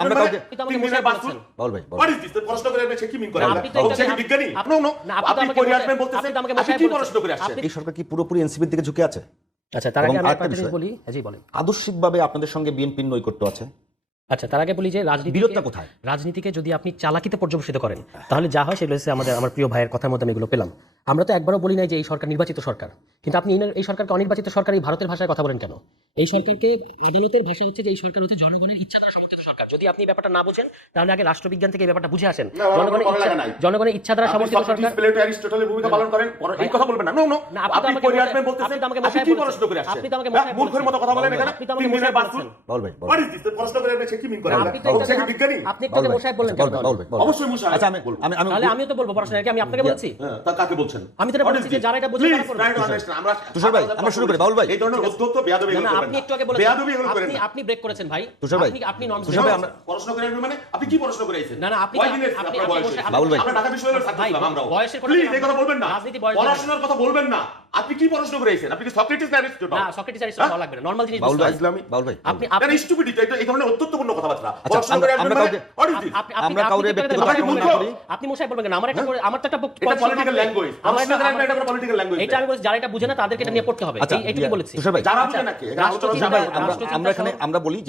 আমরা কাউকে তিন দিনের বাস্তুল বল ভাই হোয়াট ইজ দিস প্রশ্ন করে আপনি কি মিন করেন আপনি ও সে কি বিজ্ঞানী আপনি পড়ে আসবেন বলতেছেন আপনি কি প্রশ্ন করে আসছেন এই সরকার কি পুরোপুরি এনসিপির দিকে ঝুঁকে আছে? আচ্ছা তার আগে এবং আমি আরেকটা একটা জিনিস বিষয়, বলি। জি বলেন। আদর্শিকভাবে আপনাদের সঙ্গে বিএনপির নৈকট্য আছে, আচ্ছা তার আগে বলি যে বিরোধটা কোথায়? রাজনীতিকে যদি আপনি চালাকিতে পর্যবেসিত করেন তাহলে যা হয় সেগুলো হচ্ছে আমার প্রিয় ভাইয়ের কথার মধ্যে আমি এগুলো পেলাম। আমরা তো একবারও বলি নাই যে এই সরকার নির্বাচিত সরকার, কিন্তু আপনি এই সরকারকে অনির্বাচিত সরকার এই ভারতের ভাষায় কথা বলেন কেন? এই সরকারকে আদালতের ভাষা হচ্ছে যে এই সরকার হচ্ছে জনগণের ইচ্ছা দ্বারা সমর্থিত সরকার। যদি আপনি ব্যাপারটা না বুঝেন তাহলে আগে রাষ্ট্রবিজ্ঞান থেকে এই ব্যাপারটা বুঝে আসেন। জনগণের ইচ্ছা দ্বারা সমর্থিত সরকার। প্লেটো অ্যারিস্টটলের ভূমিকা পালন করেন এই কথা বলবেন না। নো আপনি পড়ে আসবেন বলতেছেন আপনি কি প্রশ্ন করে আসছেন? আপনি তো আমাকে মশাই মূর্খের মতো কথা বলেন এখানে। আপনি তো আমাকে তিন দিনের মশাই বাস্তুল বলছেন। বল ভাই হোয়াট ইজ দিস প্রশ্ন করে আপনি কি মিন করেন ও সে কি বিজ্ঞানী আপনি একটু আগে মশাই বললেন কেন? বল ভাই অবশ্যই মুশা আচ্ছা আমি তাহলে আমিও তো বলবো পড়াশোনা কি আমি আপনাকে বলছি? তা কাকে বলছেন? আমি তো এটা বলছি যে যারা এটা বুঝে তারা করবে। আমরা তুষার ভাই, আমরা শুরু করি। বাউল ভাই। এই ধরনের অত্যন্ত বেয়াদবি না এগুলো না করবেন আপনি না। একটু আগে বলেছেন বেয়াদবি এগুলো করেন না। আপনি ব্রেক করেছেন ভাই। তুষার ভাই, আপনি নর্মস তুষার ভাই, আমরা প্রশ্ন করে আসবেন মানে আপনি কি প্রশ্ন করে আইছেন? না, না, আপনি- কয় দিনের আপনি- আপনার আপনি বয়স বসে- হয়েছে? বাউল ভাই। আমরা ঢাকা বিশ্ববিদ্যালয়ের ছাত্র ভাই, ছিলাম আমরাও। বয়সের কথা প্লিজ বলবেন এই কথা বলবেন না। রাজনীতি বয়স পড়াশোনার কথা বলবেন না। আপনি কি প্রশ্ন করে আইছেন? আপনি কি সক্রেটিস না অ্যারিস্টটল? না সক্রেটিস আরিস্টটল হওয়া লাগবে না, নরমাল জিনিস বাউল বুঝতে ভাই, হবে। ইসলামী বাউল ভাই, আপনি এটা স্টুপিডিটি এটা এই ধরনের অত্যন্তপূর্ণ কথাবার্তা। আচ্ছা, প্রশ্ন করে আসবেন আমরা মানে কাউকে- হোয়াট ইজ দিস? আমরা কাউরে ব্যক্তিগত আপনি আক্রমণ না মূর্খ? করি। আপনি মশাই বলবেন কেন? আমার তো একটা এটা পলিটিক্যাল ল্যাঙ্গুয়েজ। আমার প্রশ্ন করেন না এটা পলিটিক্যাল ল্যাঙ্গুয়েজ। এটা আমি বলছি যারা এটা বুঝে না তাদেরকে এটা নিয়ে পড়তে হবে। আচ্ছা এইটুকু বলেছি। তুষার ভাই, যারা বুঝে নাকি? রাষ্ট্রচিন্তা- তুষার ভাই, রাষ্ট্রচিন্তা আমরা এখানে আমরা বলি যে